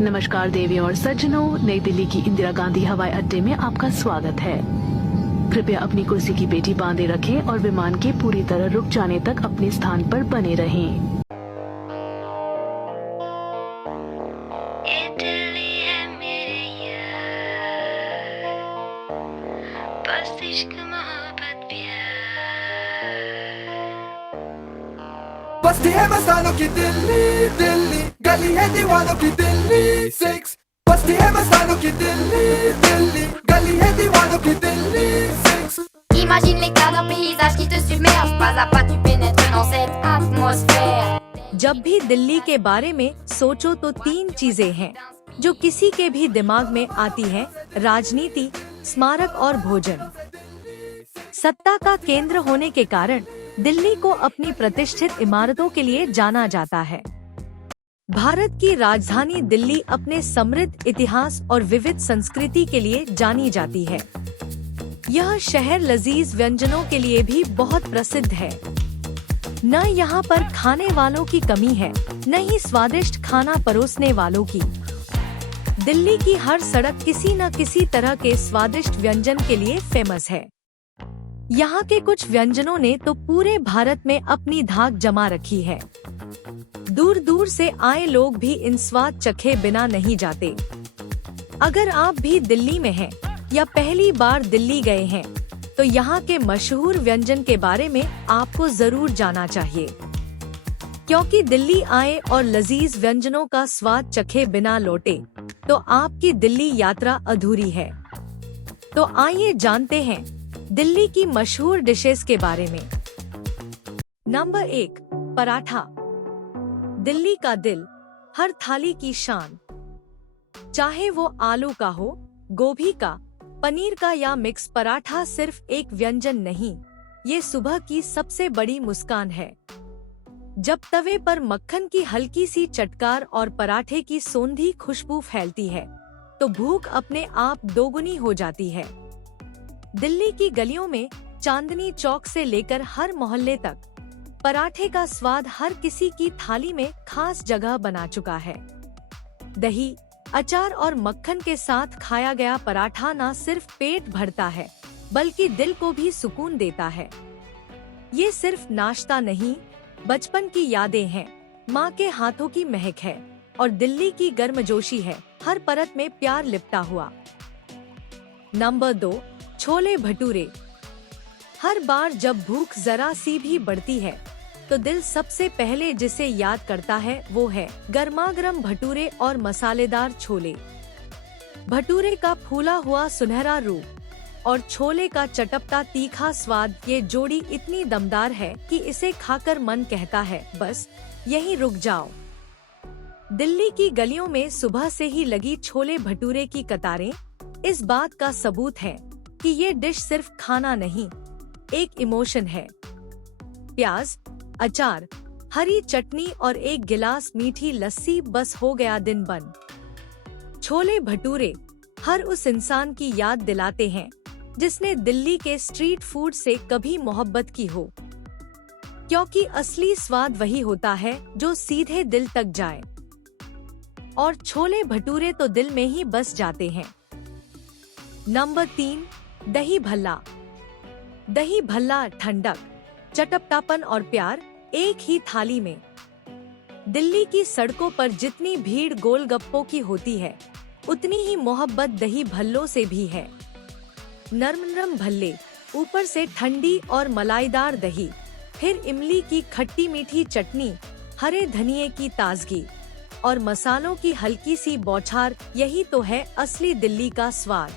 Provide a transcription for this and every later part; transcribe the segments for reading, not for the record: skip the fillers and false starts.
नमस्कार देवियों और सज्जनों, नई दिल्ली की इंदिरा गांधी हवाई अड्डे में आपका स्वागत है। कृपया अपनी कुर्सी की पेटी बांधे रखें और विमान के पूरी तरह रुक जाने तक अपने स्थान पर बने रहें। बस्ती है मस्तानों की दिल्ली, दिल्ली गली है दीवानों की दिल्ली 6। बस्ती है मस्तानों की दिल्ली, दिल्ली गली है दीवानों की Delhi 6। Imagine l'éclat d'un paysage qui te submerge. Pas à pas tu pénètres dans cette atmosphère. जब भी दिल्ली के बारे में सोचो तो तीन चीजें हैं जो किसी के भी दिमाग में आती हैं: राजनीति, स्मारक और भोजन। सत्ता का केंद्र होने के कारण दिल्ली को अपनी प्रतिष्ठित इमारतों के लिए जाना जाता है। भारत की राजधानी दिल्ली अपने समृद्ध इतिहास और विविध संस्कृति के लिए जानी जाती है। यह शहर लजीज व्यंजनों के लिए भी बहुत प्रसिद्ध है। न यहाँ पर खाने वालों की कमी है, न ही स्वादिष्ट खाना परोसने वालों की। दिल्ली की हर सड़क किसी न किसी तरह के स्वादिष्ट व्यंजन के लिए फेमस है। यहाँ के कुछ व्यंजनों ने तो पूरे भारत में अपनी धाक जमा रखी है। दूर दूर से आए लोग भी इन स्वाद चखे बिना नहीं जाते। अगर आप भी दिल्ली में हैं या पहली बार दिल्ली गए हैं तो यहाँ के मशहूर व्यंजन के बारे में आपको जरूर जाना चाहिए, क्योंकि दिल्ली आए और लजीज व्यंजनों का स्वाद चखे बिना लौटे तो आपकी दिल्ली यात्रा अधूरी है। तो आइए जानते हैं दिल्ली की मशहूर डिशेस के बारे में। नंबर 1, पराठा। दिल्ली का दिल, हर थाली की शान। चाहे वो आलू का हो, गोभी का, पनीर का या मिक्स पराठा सिर्फ एक व्यंजन नहीं, ये सुबह की सबसे बड़ी मुस्कान है। जब तवे पर मक्खन की हल्की सी चटकार और पराठे की सोंधी खुशबू फैलती है तो भूख अपने आप दोगुनी हो जाती है। दिल्ली की गलियों में चांदनी चौक से लेकर हर मोहल्ले तक पराठे का स्वाद हर किसी की थाली में खास जगह बना चुका है। दही, अचार और मक्खन के साथ खाया गया पराठा न सिर्फ पेट भरता है बल्कि दिल को भी सुकून देता है। ये सिर्फ नाश्ता नहीं, बचपन की यादें हैं, माँ के हाथों की महक है और दिल्ली की गर्मजोशी है, हर परत में प्यार लिपटा हुआ। नंबर 2, छोले भटूरे। हर बार जब भूख जरा सी भी बढ़ती है तो दिल सबसे पहले जिसे याद करता है वो है गर्मागर्म भटूरे और मसालेदार छोले। भटूरे का फूला हुआ सुनहरा रूप और छोले का चटपटा तीखा स्वाद, ये जोड़ी इतनी दमदार है कि इसे खाकर मन कहता है बस यहीं रुक जाओ। दिल्ली की गलियों में सुबह से ही लगी छोले भटूरे की कतारें इस बात का सबूत है कि ये डिश सिर्फ खाना नहीं, एक इमोशन है। प्याज, अचार, हरी चटनी और एक गिलास मीठी लस्सी, बस हो गया दिन बन। छोले भटूरे हर उस इंसान की याद दिलाते हैं जिसने दिल्ली के स्ट्रीट फूड से कभी मोहब्बत की हो, क्योंकि असली स्वाद वही होता है जो सीधे दिल तक जाए। और छोले भटूरे तो दिल में ही बस जाते हैं। नंबर 3, दही भल्ला। दही भल्ला ठंडक, चटपटापन और प्यार एक ही थाली में। दिल्ली की सड़कों पर जितनी भीड़ गोलगप्पों की होती है उतनी ही मोहब्बत दही भल्लों से भी है। नरम नरम भल्ले, ऊपर से ठंडी और मलाईदार दही, फिर इमली की खट्टी मीठी चटनी, हरे धनिये की ताजगी और मसालों की हल्की सी बौछार, यही तो है असली दिल्ली का स्वाद।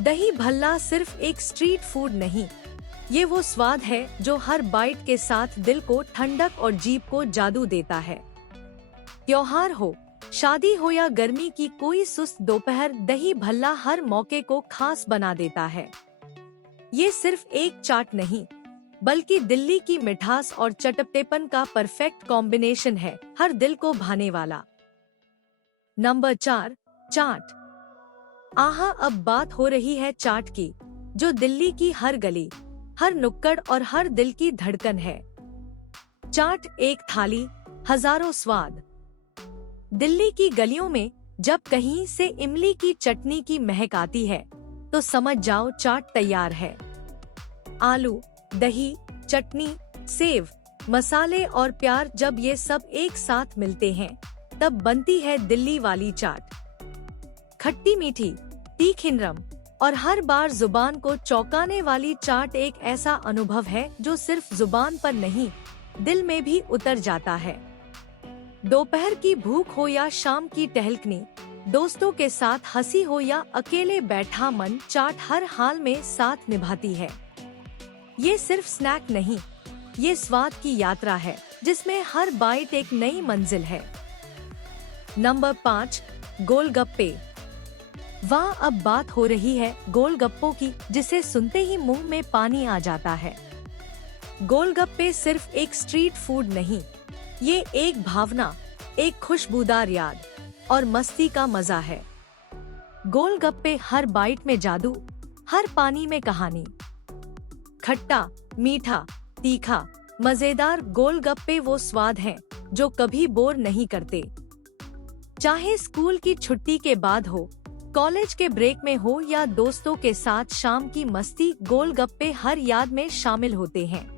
दही भल्ला सिर्फ एक स्ट्रीट फूड नहीं, ये वो स्वाद है जो हर बाइट के साथ दिल को ठंडक और जीभ को जादू देता है। त्योहार हो, शादी हो या गर्मी की कोई सुस्त दोपहर, दही भल्ला हर मौके को खास बना देता है। ये सिर्फ एक चाट नहीं बल्कि दिल्ली की मिठास और चटपटेपन का परफेक्ट कॉम्बिनेशन है, हर दिल को भाने वाला। नंबर 4, चाट। आहा, अब बात हो रही है चाट की, जो दिल्ली की हर गली, हर नुक्कड़ और हर दिल की धड़कन है। चाट एक थाली, हजारों स्वाद। दिल्ली की गलियों में जब कहीं से इमली की चटनी की महक आती है तो समझ जाओ चाट तैयार है। आलू, दही, चटनी, सेव, मसाले और प्यार जब ये सब एक साथ मिलते हैं तब बनती है दिल्ली वाली चाट। खट्टी मीठी, तीखी नरम और हर बार जुबान को चौंकाने वाली चाट एक ऐसा अनुभव है जो सिर्फ जुबान पर नहीं, दिल में भी उतर जाता है। दोपहर की भूख हो या शाम की टहलकनी, दोस्तों के साथ हंसी हो या अकेले बैठा मन, चाट हर हाल में साथ निभाती है। ये सिर्फ स्नैक नहीं, ये स्वाद की यात्रा है जिसमें हर बाइट एक नई मंजिल है। नंबर 5, गोलगप्पे। वहाँ अब बात हो रही है गोलगप्पों की, जिसे सुनते ही मुंह में पानी आ जाता है। गोलगप्पे सिर्फ एक स्ट्रीट फूड नहीं, ये एक भावना, एक खुशबूदार याद और मस्ती का मजा है। गोलगप्पे हर बाइट में जादू, हर पानी में कहानी। खट्टा, मीठा, तीखा, मजेदार गोलगप्पे वो स्वाद हैं जो कभी बोर नहीं करते। चाहे स्कूल की छुट्टी के बाद हो, कॉलेज के ब्रेक में हो या दोस्तों के साथ शाम की मस्ती, गोलगप्पे हर याद में शामिल होते हैं।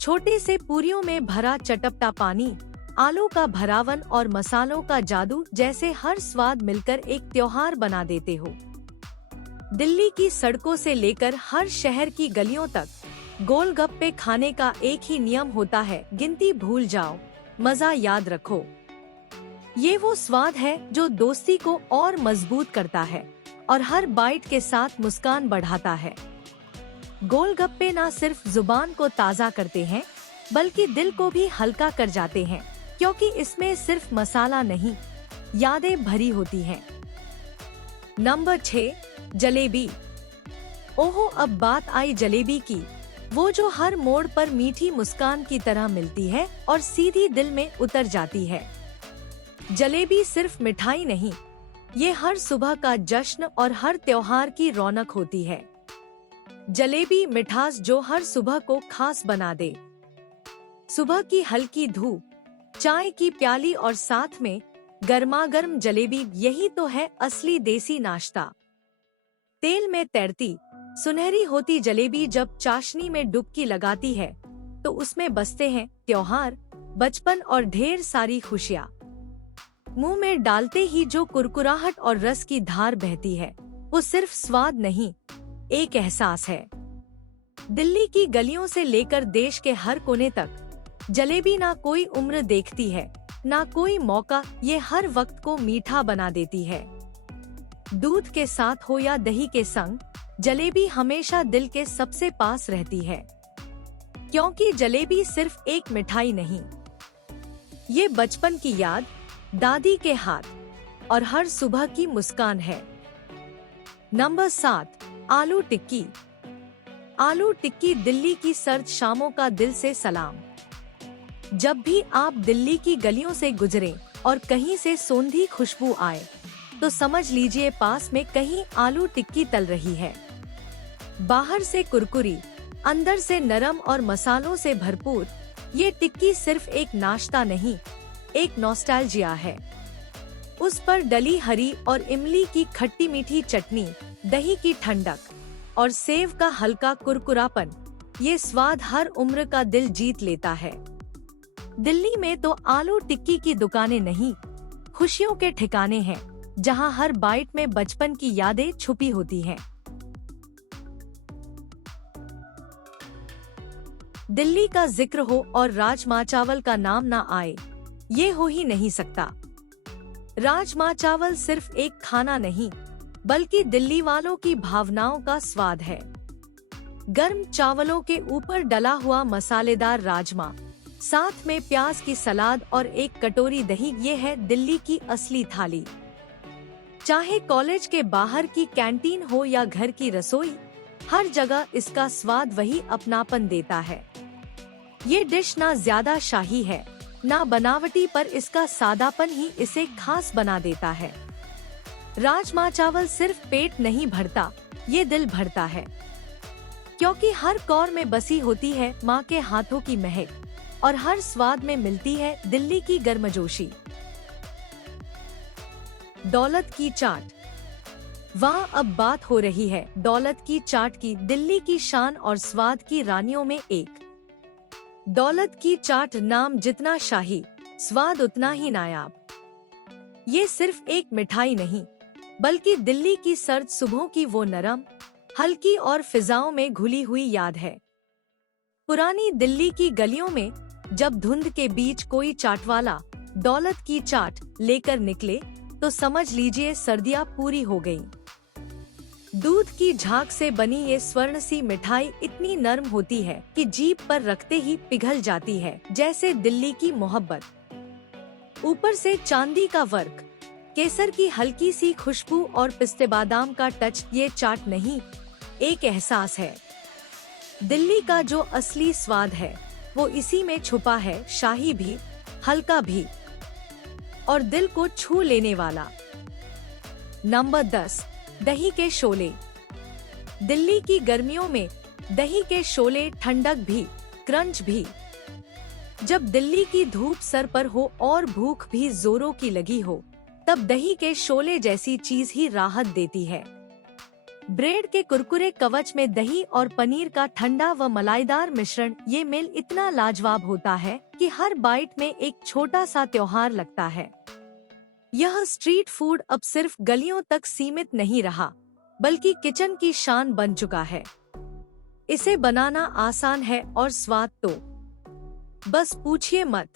छोटे से पूरियों में भरा चटपटा पानी, आलू का भरावन और मसालों का जादू, जैसे हर स्वाद मिलकर एक त्योहार बना देते हो। दिल्ली की सड़कों से लेकर हर शहर की गलियों तक गोलगप्पे खाने का एक ही नियम होता है, गिनती भूल जाओ, मजा याद रखो। ये वो स्वाद है जो दोस्ती को और मजबूत करता है और हर बाइट के साथ मुस्कान बढ़ाता है। गोलगप्पे ना सिर्फ जुबान को ताज़ा करते हैं बल्कि दिल को भी हल्का कर जाते हैं, क्योंकि इसमें सिर्फ मसाला नहीं, यादें भरी होती हैं। नंबर 6, जलेबी। ओहो, अब बात आई जलेबी की, वो जो हर मोड़ पर मीठी मुस्कान की तरह मिलती है और सीधी दिल में उतर जाती है। जलेबी सिर्फ मिठाई नहीं, ये हर सुबह का जश्न और हर त्योहार की रौनक होती है। जलेबी मिठास जो हर सुबह को खास बना दे। सुबह की हल्की धूप, चाय की प्याली और साथ में गर्मागर्म जलेबी, यही तो है असली देसी नाश्ता। तेल में तैरती सुनहरी होती जलेबी जब चाशनी में डुबकी लगाती है तो उसमें बसते हैं त्योहार, बचपन और ढेर सारी खुशियाँ। मुंह में डालते ही जो कुरकुराहट और रस की धार बहती है वो सिर्फ स्वाद नहीं, एक एहसास है। दिल्ली की गलियों से लेकर देश के हर कोने तक जलेबी ना कोई उम्र देखती है, ना कोई मौका, ये हर वक्त को मीठा बना देती है। दूध के साथ हो या दही के संग, जलेबी हमेशा दिल के सबसे पास रहती है, क्योंकि जलेबी सिर्फ एक मिठाई नहीं, ये बचपन की याद, दादी के हाथ और हर सुबह की मुस्कान है। नंबर 7, आलू टिक्की। आलू टिक्की दिल्ली की सर्द शामों का दिल से सलाम। जब भी आप दिल्ली की गलियों से गुजरें और कहीं से सोंधी खुशबू आए तो समझ लीजिए पास में कहीं आलू टिक्की तल रही है। बाहर से कुरकुरी, अंदर से नरम और मसालों से भरपूर, ये टिक्की सिर्फ एक नाश्ता नहीं, एक नॉस्टैल्जिया है। उस पर डली हरी और इमली की खट्टी मीठी चटनी, दही की ठंडक और सेव का हल्का कुरकुरापन, ये स्वाद हर उम्र का दिल जीत लेता है। दिल्ली में तो आलू टिक्की की दुकानें नहीं, खुशियों के ठिकाने हैं, जहां हर बाइट में बचपन की यादें छुपी होती हैं। दिल्ली का जिक्र हो और राजमा चावल का नाम ना आए, ये हो ही नहीं सकता। राजमा चावल सिर्फ एक खाना नहीं, बल्कि दिल्ली वालों की भावनाओं का स्वाद है। गर्म चावलों के ऊपर डला हुआ मसालेदार राजमा, साथ में प्याज की सलाद और एक कटोरी दही, ये है दिल्ली की असली थाली। चाहे कॉलेज के बाहर की कैंटीन हो या घर की रसोई, हर जगह इसका स्वाद वही अपनापन देता है। ये डिश ना ज्यादा शाही है, ना बनावटी, पर इसका सादापन ही इसे खास बना देता है। राजमा चावल सिर्फ पेट नहीं भरता, ये दिल भरता है, क्योंकि हर कौर में बसी होती है माँ के हाथों की महक और हर स्वाद में मिलती है दिल्ली की गर्मजोशी। दौलत की चाट। वहाँ अब बात हो रही है दौलत की चाट की। दिल्ली की शान और स्वाद की रानियों में एक। दौलत की चाट नाम जितना शाही, स्वाद उतना ही नायाब। ये सिर्फ एक मिठाई नहीं, बल्कि दिल्ली की सर्द सुबहों की वो नरम, हल्की और फिजाओं में घुली हुई याद है। पुरानी दिल्ली की गलियों में जब धुंध के बीच कोई चाटवाला दौलत की चाट लेकर निकले तो समझ लीजिए सर्दियाँ पूरी हो गईं। दूध की झाग से बनी ये स्वर्ण सी मिठाई इतनी नरम होती है कि जीभ पर रखते ही पिघल जाती है, जैसे दिल्ली की मोहब्बत। ऊपर से चांदी का वर्क, केसर की हल्की सी खुशबू और पिस्ते बादाम का टच, ये चाट नहीं, एक एहसास है। दिल्ली का जो असली स्वाद है वो इसी में छुपा है, शाही भी, हल्का भी और दिल को छू लेने वाला। नंबर 10, दही के शोले। दिल्ली की गर्मियों में दही के शोले ठंडक भी, क्रंच भी। जब दिल्ली की धूप सर पर हो और भूख भी जोरों की लगी हो, तब दही के शोले जैसी चीज ही राहत देती है। ब्रेड के कुरकुरे कवच में दही और पनीर का ठंडा व मलाईदार मिश्रण, ये मेल इतना लाजवाब होता है कि हर बाइट में एक छोटा सा त्योहार लगता है। यह स्ट्रीट फूड अब सिर्फ गलियों तक सीमित नहीं रहा, बल्कि किचन की शान बन चुका है। इसे बनाना आसान है और स्वाद तो बस पूछिए मत।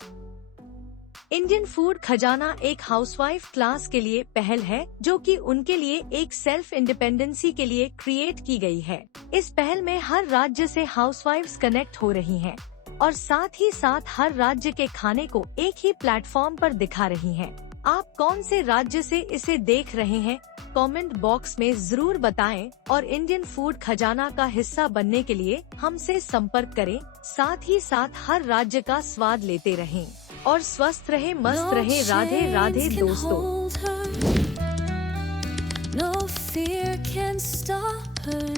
इंडियन फूड खजाना एक हाउसवाइफ क्लास के लिए पहल है, जो कि उनके लिए एक सेल्फ इंडिपेंडेंसी के लिए क्रिएट की गई है। इस पहल में हर राज्य से हाउसवाइफ्स कनेक्ट हो रही हैं और साथ ही साथ हर राज्य के खाने को एक ही प्लेटफॉर्म पर दिखा रही हैं। आप कौन से राज्य से इसे देख रहे हैं? कमेंट बॉक्स में जरूर बताएं और इंडियन फूड खजाना का हिस्सा बनने के लिए हमसे संपर्क करें। साथ ही साथ हर राज्य का स्वाद लेते रहें और स्वस्थ रहे, मस्त रहे। राधे राधे दोस्तों। No fear can stop her